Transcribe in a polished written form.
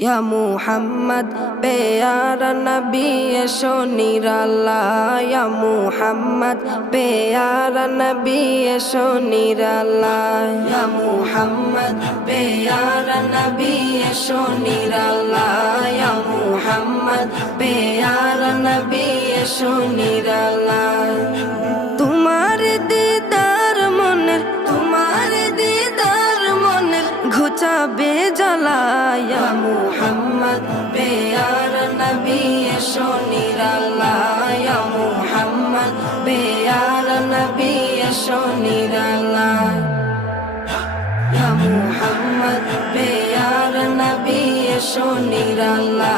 या मुहम्मद प्यारा नबी एशो निराला या मुहम्मद प्यारा नबी एशो निराला या मुहम्मद प्यारा नबी एशो निराला या मुहम्मद प्यारा नबी एशो निराला तुम्हारे दीदार मনের ঘুচাবে জ্বালা ইয়া মুহাম্মদ প্যারা নবী এসো নিরালা ইয়া মুহাম্মদ প্যারা নবী এসো নিরালা ইয়া মুহাম্মদ প্যারা নবী এসো নিরালা